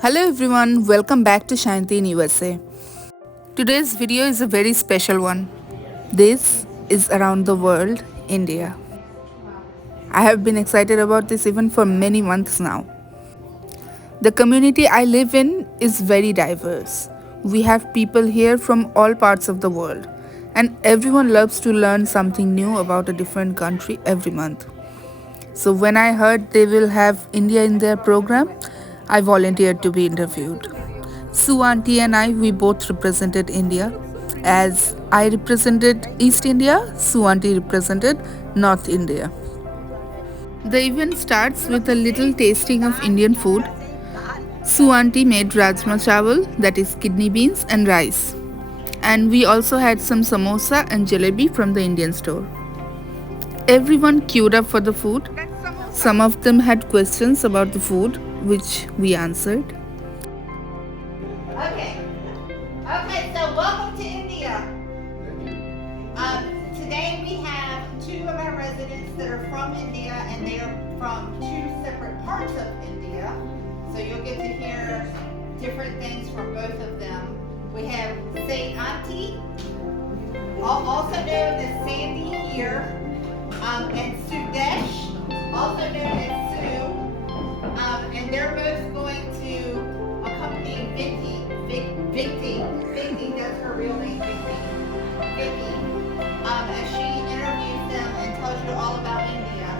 Hello everyone, welcome back to Shanti in USA. Today's video is a very special one. This is around the world, India. I have been excited about this event for many months now. The community I live in is very diverse. We have people here from all parts of the world, and everyone loves to learn something new about a different country every month. So, when I heard they will have India in their program, I volunteered to be interviewed. Sue Auntie and I, we both represented India. As I represented East India, Sue Auntie represented North India. The event starts with a little tasting of Indian food. Sue Auntie made rajma chawal, that is kidney beans and rice. And we also had some samosa and jalebi from the Indian store. Everyone queued up for the food. Some of them had questions about the food, which we answered. Okay. Okay, so welcome to India. Today we have two of our residents that are from India, and they are from two separate parts of India. So you'll get to hear different things from both of them. We have Saint Auntie, also known as Sandy here, and Sudesh, also known as Sue. And they're both going to accompany Vicky, that's her real name, Vicky, as she interviews them and tells you all about India.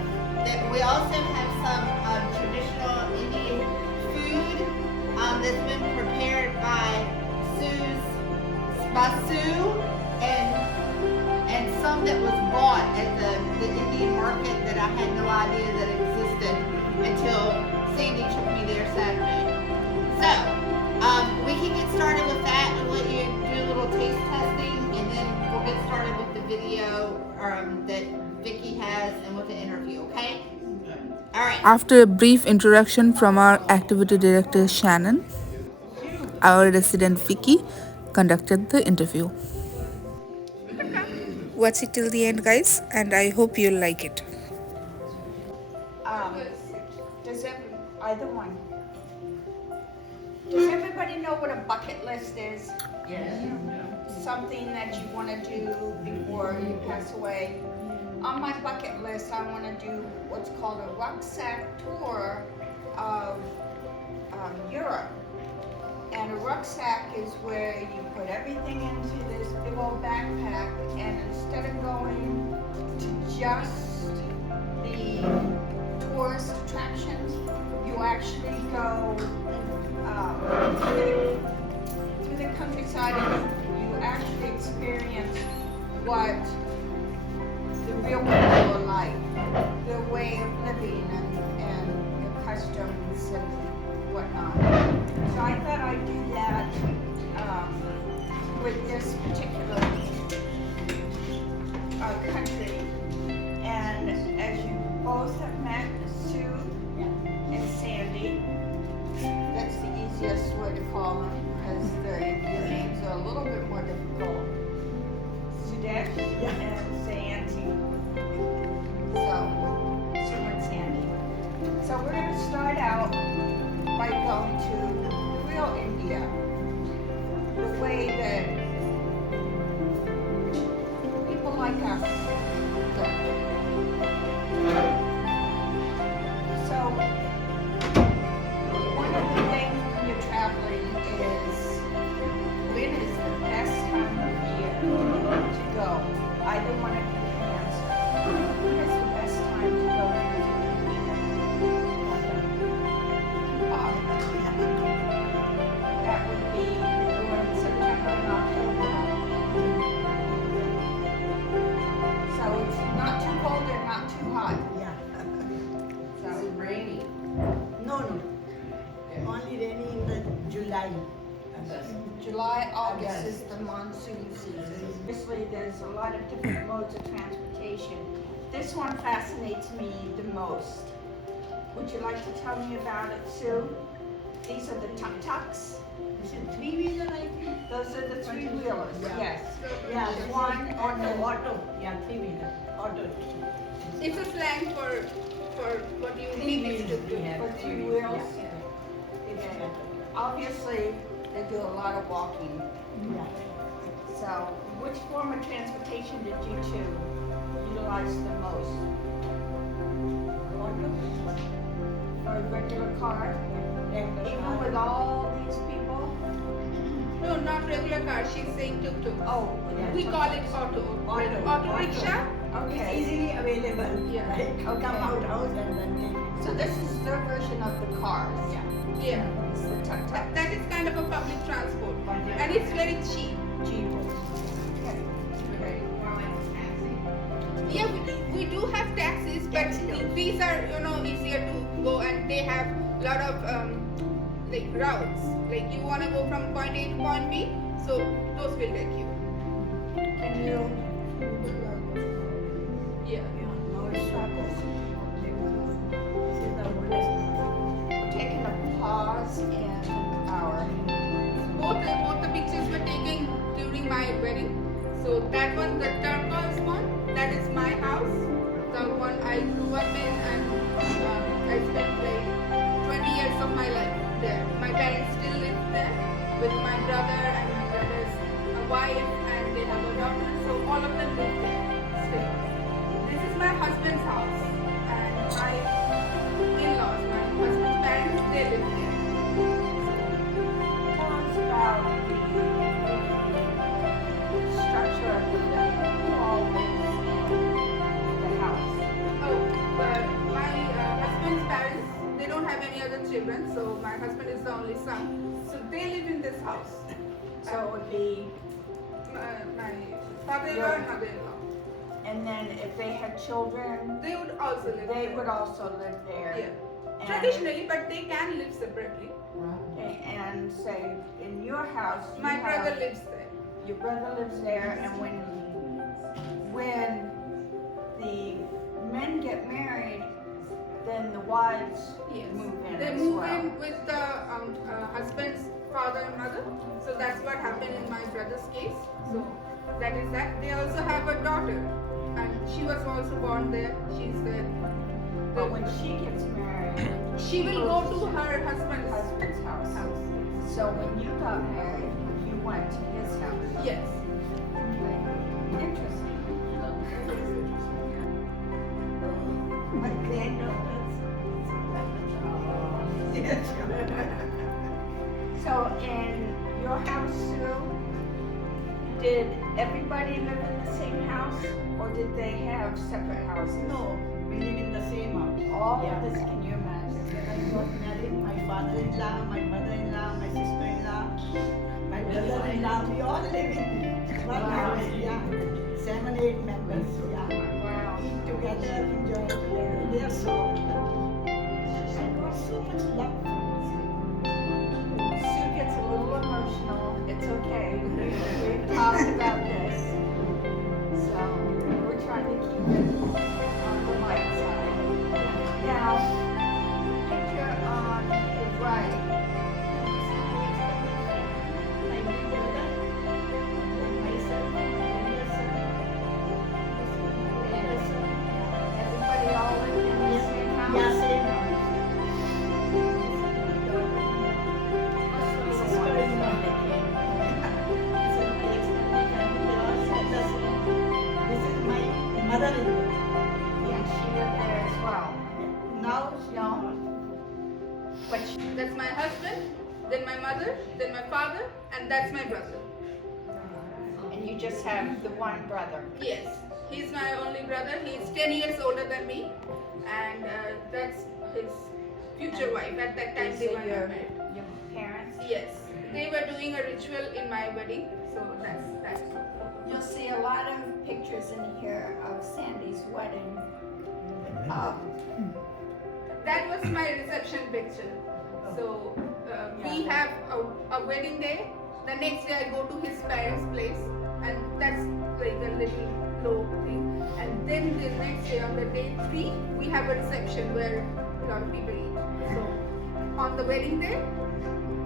That we also have some traditional Indian food that's been prepared by Sue, and some that was bought at the Indian market that I had no idea that existed until Sandy took me there Saturday. So, we can get started with that and let you do a little taste testing, and then we'll get started with the video that Vicky has and with the interview, okay? All right. After a brief introduction from our activity director Shannon, our resident Vicky conducted the interview. Watch it till the end, guys, and I hope you'll like it. Does either one? Does everybody know what a bucket list is? Yes. Something that you want to do before you pass away. On my bucket list, I want to do what's called a rucksack tour of Europe. And a rucksack is where you put everything into this big old backpack, and instead of going to just the tourist attractions, you actually go through the countryside, and you actually experience what the real people are like, their way of living and their customs and whatnot. So I thought I'd do that with this particular country. And as you both have met Sue and Sandy, that's the easiest way to call them, because their names are a little bit more difficult. Sudesh and Sandy. So, Sue and Sandy. So we're going to start out by going to real India, the way that people like us live. So, one of the things when you're traveling is, when is the best time of year to go? Either one of you can answer. When is the best time to go to that would be during September and October. So it's not too cold and not too hot. Yeah. So Is it rainy? No. Only rainy in the July. July, August is the monsoon season. Obviously, there's a lot of different modes of transportation. This one fascinates me the most. Would you like to tell me about it, Sue? These are the tuk-tuks. Is it three-wheeler, I think? Those are the three-wheelers, Yeah. yes. Yeah, There's one on the and auto. Yeah, three-wheeler, auto. It's a slang for what you Three think is wheels we to have. for three wheels. Yeah. Okay. obviously, they do a lot of walking. Yeah. So, which form of transportation did you two utilize the most? Auto. Or a regular car? Regular Even car. with all these people? No, not regular car. She's saying tuk-tuk. Oh, Yeah. We call it auto. Auto rickshaw. It's okay. easily available. Yeah. Right? Okay. Come out house and then take it. So this is their version of the cars. Yeah. Yeah. It's the tuk-tuk. That is kind of a public transport. And it's very cheap. Cheap. Okay. Okay. Yeah, we do have taxis, but these are, easier to go, and they have a lot of like routes. Like you want to go from point A to point B, so those will take you. Can you Yeah. Our struggles. This is the oldest. taking a pause in our Both the pictures were taken during my wedding. So that one, the turquoise one, that is my house. The one I grew up in, and I spent like 20 years of my life there. My parents still live there with my brother and my brother's wife, and they have a daughter. So all of them live there still. This is my husband's house, and my in-laws, my husband's parents, they live there. tell us about the structure of the living. Who all lives in the house? Oh, but my husband's parents, they don't have any other children, so my husband is the only son. So they live in this house. So it would be, My father-in-law and mother-in-law. and then if they had children, They would also live they there. would also live there. Yeah. And- Traditionally, but they can live separately. Okay, and say in your house, you My have- brother lives there. Your brother lives there, and when the men get married, then the wives Yes. move in They as move well. in with the husband's father and mother. So that's what happened in my brother's case. So that is that. They also have a daughter, and she was also born there. She's there. But when she gets married, She will go to her husband's husband's house. So when you got married, you went to his house. Yes. Okay. Interesting. My granddaughters. Yes. So in your house, Sue, did everybody live in the same house, or did they have separate houses? No, we live in the same house. All Yeah. of this, can you imagine? I got married, my father-in-law, my mother-in-law, my sister-in-law, my brother-in-law, we all live in one Wow. house, yeah. 7, 8 members, yeah. Wow. Eat together, enjoy together. They are so, I got so much love. Sue gets a little emotional. It's okay. We've talked about this. So we're trying to keep it on the light side. Now, picture on the right. My big brother, myself, my younger son, my elder son, yeah. Everybody all lived in the same house? Yeah, same house. What's the little Sister one? in law. This is my extended family. They all said the same. This is my mother-in-law. Yeah, she lived there as well. Now she No? But That's my husband, then my mother, then my father, and that's my brother. and you just have the one brother. Yes. He's my only brother. He's 10 years older than me. And that's his future wife. At that time, Is they it were your, not married. your parents? Yes. They were doing a ritual in my wedding. So that's You'll see a lot of pictures in here of Sandy's wedding. That was my reception picture. So we have a wedding day. The next day I go to his parents' place, and that's like a little low thing. And then the next day, on the day 3, we have a reception where a lot of people eat. So on the wedding day,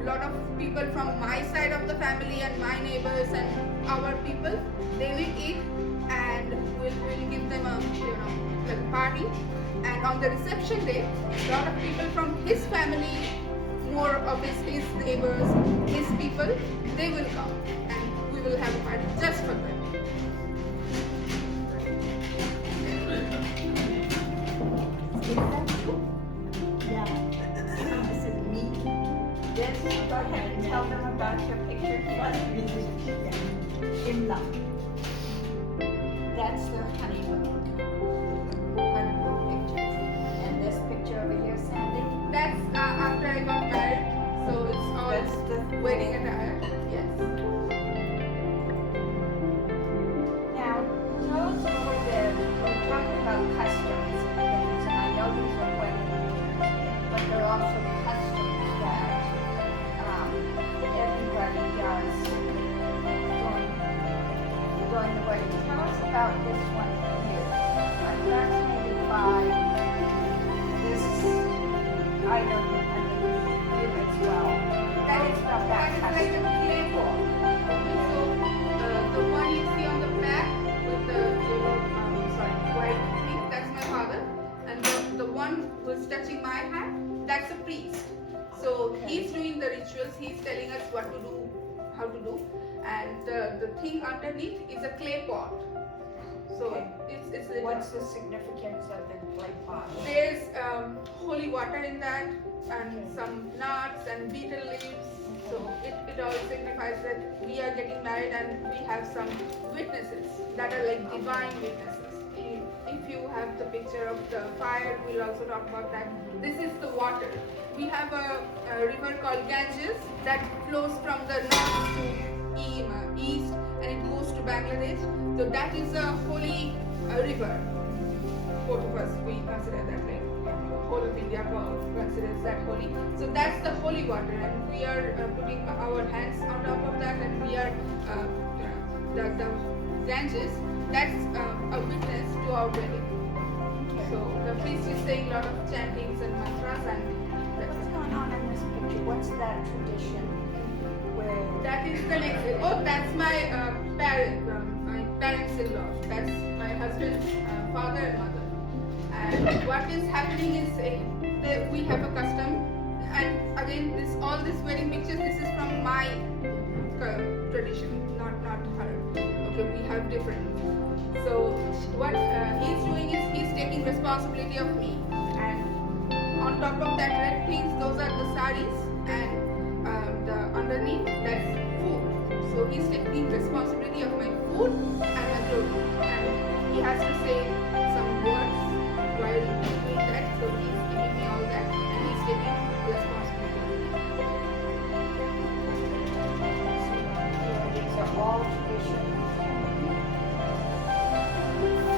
a lot of people from my side of the family and my neighbors and our people, they will eat, and we'll give them a like party. And on the reception day, a lot of people from his family, more of his neighbors, his people, they will come and we will have a party just for them. Yeah. This is me. Yes, go ahead and tell them about your picture First here. visit Shimla. That's the honeymoon pictures. And this picture over here, Sandy, That's after I got married, so it's all that's the wedding attire. Yes. Now, tell us a little bit, we're talking about customs and things, and I know these are wedding pictures, but there are also customs that everybody does during the wedding. Tell us about this one here. I'm fascinated by this item underneath here as well. That is not that That is like a custom. clay pot. So the one you see on the back with the yellow, white thing, that's my father, and the one who's touching my hand, that's a priest. So he's doing the rituals. He's telling us what to do, how to do, and the thing underneath is a clay pot. So Okay. it's little. What's the significance of the clay pot? There's holy water in that, and some nuts and betel leaves. So it all signifies that we are getting married and we have some witnesses that are like divine witnesses. If you have the picture of the fire, we'll also talk about that. This is the water. We have a river called Ganges that flows from the north to east and it goes to Bangladesh. So that is a holy river. Both of us, we consider that like whole of India considers that holy. So that's the holy water, and we are putting our hands on top of that, and we are the Ganges. That's a witness to our wedding. So the priest is saying a lot of chantings and mantras, and What's going on in this picture? What's that tradition where that is the next. Oh, that's my parents-in-law. That's my husband's father and mother. And what is happening is we have a custom, and again, all these wedding pictures. This is from my tradition, not her. Okay, we have different. So what he's doing is he's taking responsibility of me, and on top of that red things, those are the saris, and the underneath that's food. So he's taking responsibility of my food and my clothing, and he has to say some words while doing that. So he's giving me all that, and he's taking responsibility. these are all traditions?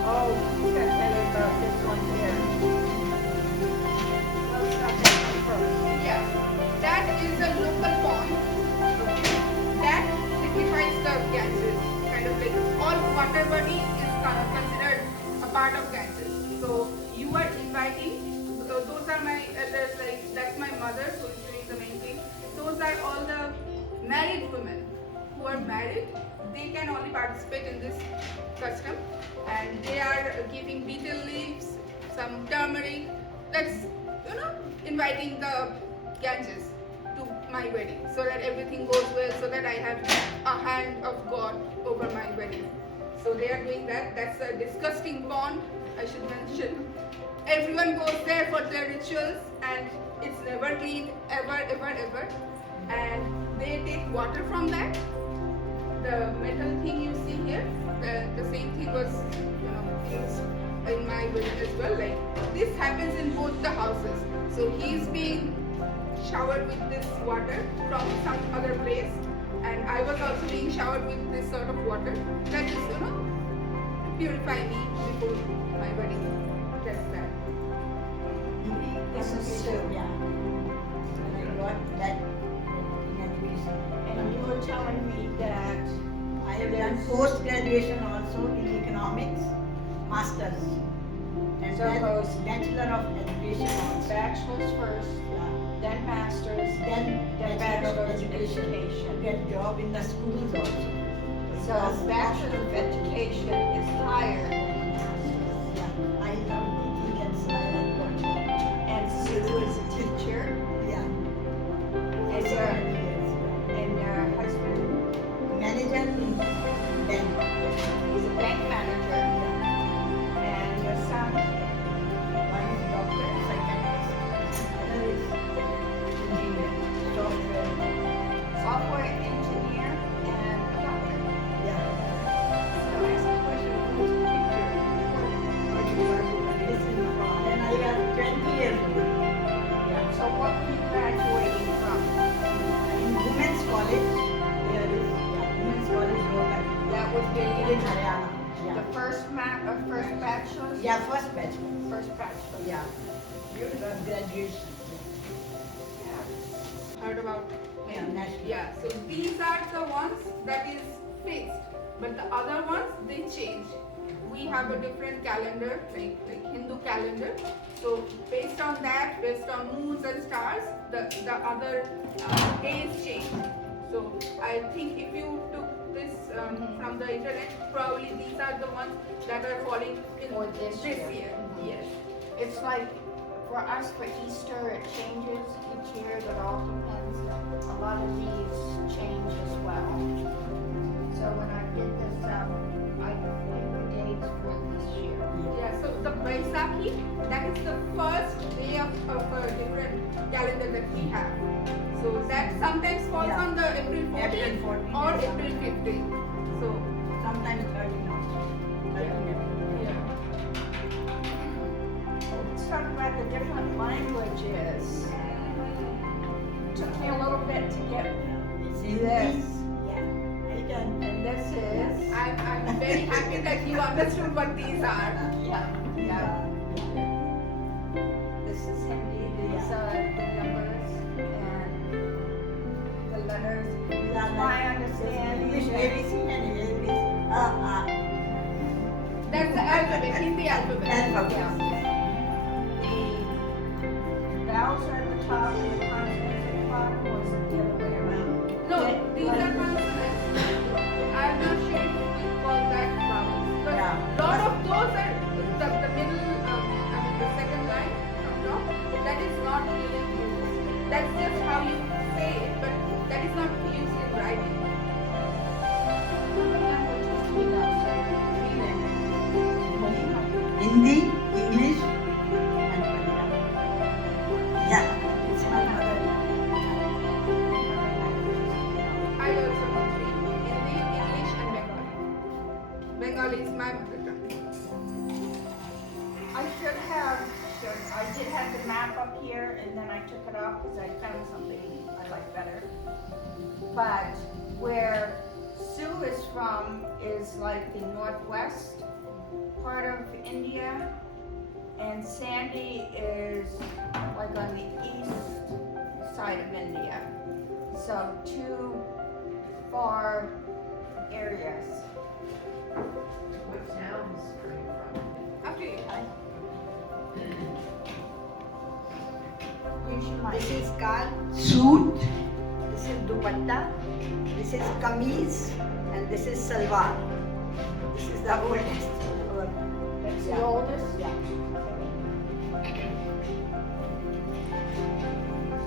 Oh, you got to tell me about this one here. Let's start that one first. Yeah, that is a local pond. Okay, that signifies the Ganges. Kind of like all water body is considered a part of Ganges. So you are inviting. Those are my elders. Like that's my mother who is doing the main thing. Those are all the married women who are married. They can only participate in this custom, and they are giving betel leaves, some turmeric. That's inviting the Ganges to my wedding, so that everything goes well, so that I have a hand of God over my wedding. So they are doing that. That's a disgusting pond, I should mention. Everyone goes there for their rituals, and it's never cleaned ever. And they take water from that. The metal thing you see here, the same thing was used in my wedding as well. Like this happens in both the houses. So he's being showered with this water from some other place, and I was also being showered with this sort of water that is purify me before my wedding. That's that. This is Sue. Yeah. And I got that in education. And you were telling me that I have done post-graduation also in economics, masters. And So then goes- Bachelor of Education also. bachelor's first, Yeah. then master's, Then then Bachelor of bachelor's Education. education. Get job in the schools also. So bachelor of education is higher than master's. Yeah. I love teaching and so I got And Sue is a teacher. yeah. in Haryana. Yeah. The first bachelor's? Yeah, first batch. First bachelor's. Yeah. Beautiful graduation. Heard about Yeah, national. Yeah, so these are the ones that is fixed, but the other ones they change. We have a different calendar, like Hindu calendar. So based on that, based on moons and stars, the other days change. So I think if you took this from the internet, probably these are the ones that are falling in For this year. Yes. It's like, for us, for Easter, it changes each year, it all depends. A lot of these change as well. So when I did this, I picked the dates for this year. Yeah, so the Baisakhi, that is the first day of a different calendar that we have. So that sometimes falls Yeah. on the April 14th April 14th, or yeah. April 15th. So, Sometimes 13 also. 13 April. yeah. Let's talk about the different languages. Took me a little bit to get It's this. Yeah. I can. And this is, I'm very happy that you understood what these are. yeah, yeah. This is Hindi, these are the numbers and the letters. My understanding English, is ABC and ABC. That's the alphabet, Hindi alphabet. Alphabet. the vowels are at the top and the consonants at the bottom, or is it the other way around? No, these are consonants. I'm not sure if we call that vowels. But Yeah. lot of those are the middle, the second line from top, that is not really used. That's just how you say it, but that is not used in writing. Languages we know, so three languages. Hindi, English, and Punjabi. Yeah, it's my mother. I also know three: Hindi, English, and Bengali. Bengali is my mother tongue. I did have the map up here and then I took it off because I found something I like better. But where Sue is from is like the northwest part of India, and Sandy is like on the east side of India. So two far areas. What towns are you from? After you. Use your mic. This is called suit, this is dupatta, this is kameez, and this is salwar. This is the oldest. That's the Yeah. oldest? Yeah.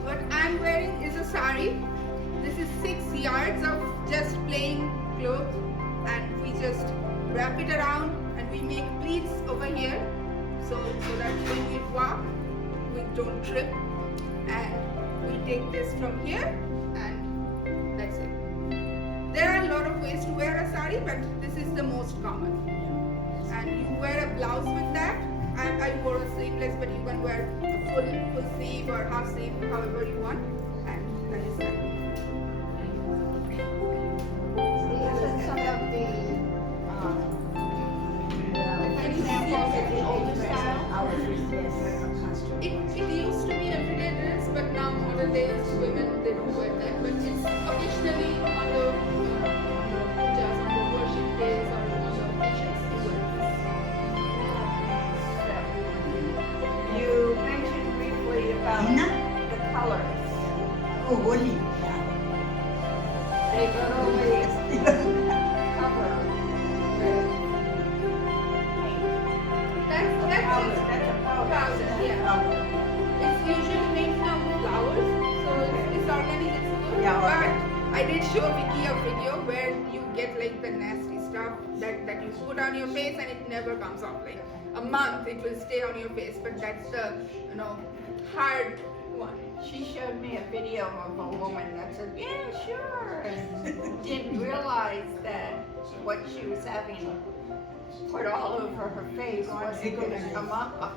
What I'm wearing is a sari. This is 6 yards of just plain cloth, and we just wrap it around and we make pleats over here so that when we walk we don't trip, and we take this from here and that's it. There are a lot of ways to wear a sari, but this is the most common. And you wear a blouse with that. I wore a sleeveless, but you can wear a full sleeve or half sleeve, however you want, and that is that. These are some of the examples of the older style. Ours is, yes. It used to be everyday dress, but now modern days women they don't wear that. But it's occasionally on the pujas, on the worship days, or on the occasions you wear this. You mentioned briefly about Hina? the colors. Oh, Holi. Yeah. They literally cover with paint. That's Powder, just that's a powder. powder, yeah. It's usually made from flowers, so it's organic, it's good. Yeah, But I did show Vicky a video where you get like the nasty stuff that you put on your face and it never comes off. Like a month it will stay on your face, but that's the hard one. She showed me a video of a woman that said, yeah, sure, and didn't realize that what she was having put all over her face wasn't going to come up.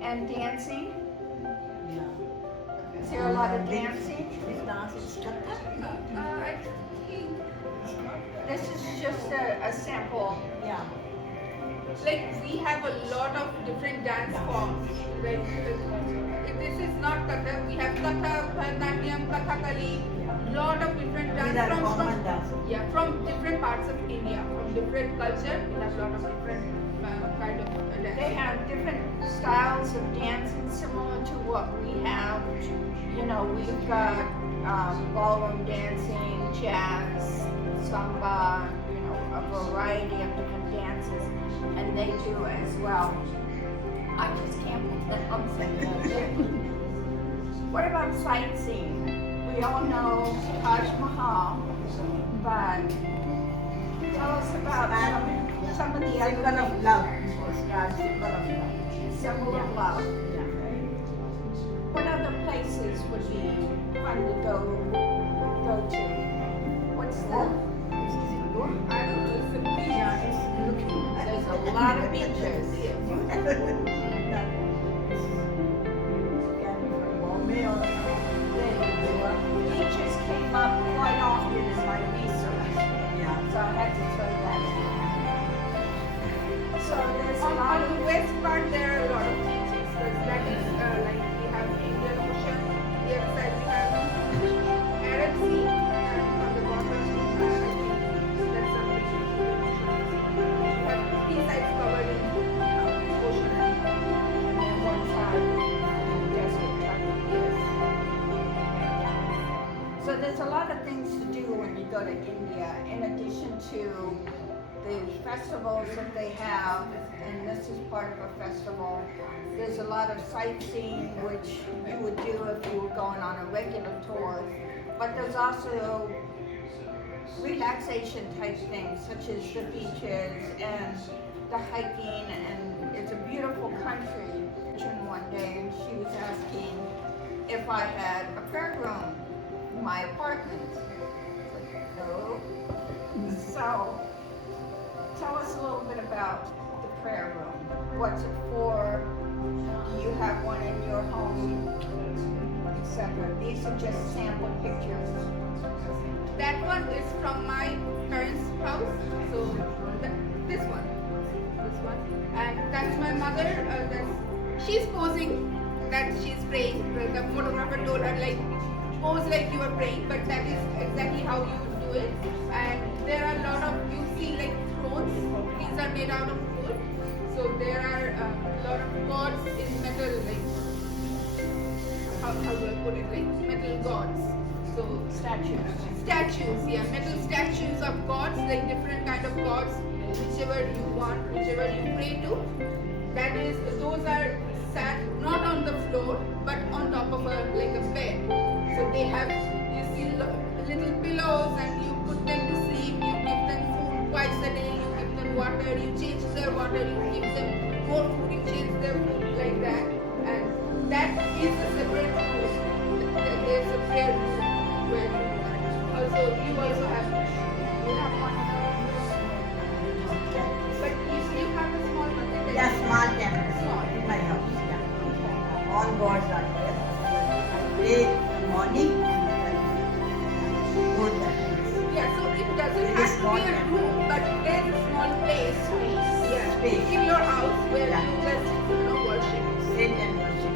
And dancing, Yeah. Is there a lot of dancing? This dance is Kathak. I think This is just a sample. Yeah. like we have a lot of different dance forms. Like this is not Kathak. We have Kathak, Bharatanatyam, Kathakali. Lot of different These dance are from common dances. yeah, from different parts of India, from different culture. We have lot of different kind of They dance. have different styles of dancing similar to what we have. You know, we've got ballroom dancing, jazz, samba, you know, a variety of different dances, and they do as well. I just can't pronounce it. What about sightseeing? We all know Taj Mahal, but tell us about some of the Symbol other of things. love. Yeah, symbol of love. Symbol of love. Yeah. What other places would be fun to go to? What's the? This is it good? I don't know. It's a beach. Yeah, it's looking. There's a lot of beaches. Bombay or Goa. Beaches came up quite often in my research, Yeah. so I had to throw that in. So there's a On lot the of west part, there are a lot of beaches. Because that is like we have Indian Ocean. The other side we have Arab Sea, and on the bottom I think that's a beach. We have three sides covered in ocean. and then one side desert type. Yes. So there's a lot of things to do when you go to India, in addition to the festivals that they have, and this is part of a festival. There's a lot of sightseeing which you would do if you were going on a regular tour, but there's also relaxation type things such as the beaches and the hiking, and it's a beautiful country. One day, and she was asking if I had a prayer room in my apartment. No. So, tell us a little bit about the prayer room. What's it for? Do you have one in your home? Etc. These are just sample pictures. That one is from my parents' house. So this one, and that's my mother. She's posing that she's praying. The photographer told her like pose like you are praying, but that is exactly how you do it. And there are a lot of you see like thrones. These are made out of wood. So there are a lot of gods in metal, like how do I put it, like metal gods. So statues, yeah, metal statues of gods, like different kind of gods, whichever you want, whichever you pray to. That is, those are sat not on the floor, but on top of a like a bed. So they have, you see little pillows, and you put them to sleep. You give them food twice a day. You give them water. You change their water. You give them more food. You change their food like that. And that is a separate room. There's a prayer room where you do that. Also, you also have one of those. But you have a small one. That Yeah, small camera. Small. In my house. Yeah. All gods are there. I pray in the morning and go to the place. Yeah, so it doesn't It is have to small be a camera. room, but there's a small place. Yeah, Space. in your house where Yeah. you just worship. Sit and worship.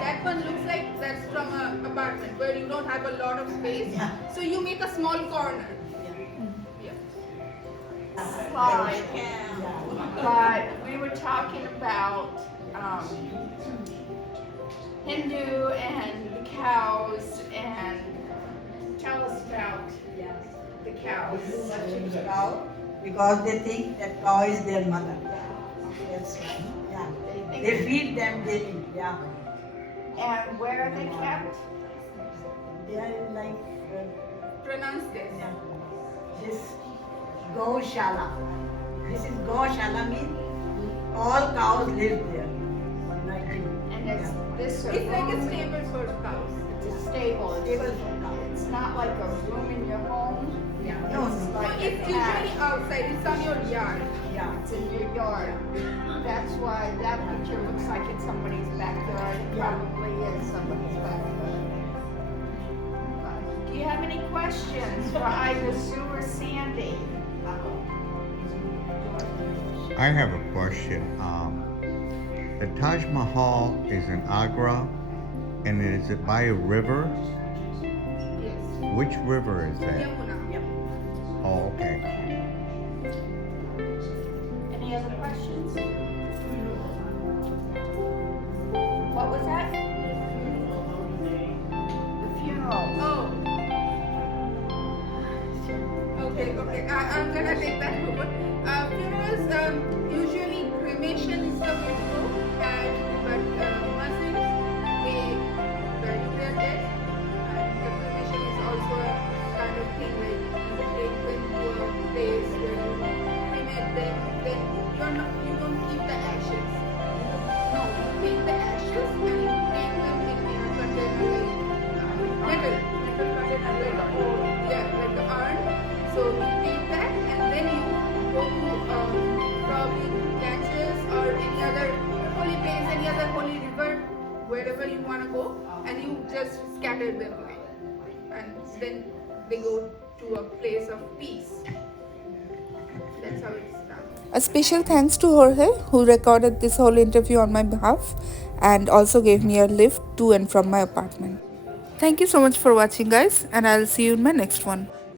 That one looks like that's from an apartment where you don't have a lot of space. Yeah. So you make a small corner. Yeah. Yeah. Slide. Yeah. But we were talking about Hindu and the cows, and tell us about the cows. Worship cow because they think that cow is their mother. That's why. Yeah. They feed them daily. Yeah. And where are they kept? They are like Pronounce this. yeah. This Gaushala. This is Gaushala means all cows live there. And it's this It's like a stable for cows. it's a stable. Stable for cows. It's not like a room in your home. No, It's no. like It's a usually cat. outside. It's on your yard. Yeah. It's in your yard. That's why that picture looks like it's somebody's backyard. It Yeah. probably is somebody's backyard. Do you have any questions for either Sue or Sandy? I have a question. The Taj Mahal is in Agra, and is it by a river? Yes. Which river is that? Yamuna. Oh, okay. Any other questions? What was that? The funeral. Oh. Okay. I'm gonna take that over. Funerals, usually cremation is the way to go, but Muslims, they bury their dead, and the cremation is also a kind of thing like you take them to a place where you cremate them, then you don't keep the ashes. No, you take the ashes and you take them in a container like metal container like the urn. So you take that and then you go to probably Ganges or any other holy place, any other holy river, wherever you want to go, and you just scatter them away, and then they go to a place of peace. That's how it's done. A special thanks to Jorge, who recorded this whole interview on my behalf and also gave me a lift to and from my apartment. Thank you so much for watching, guys, and I'll see you in my next one.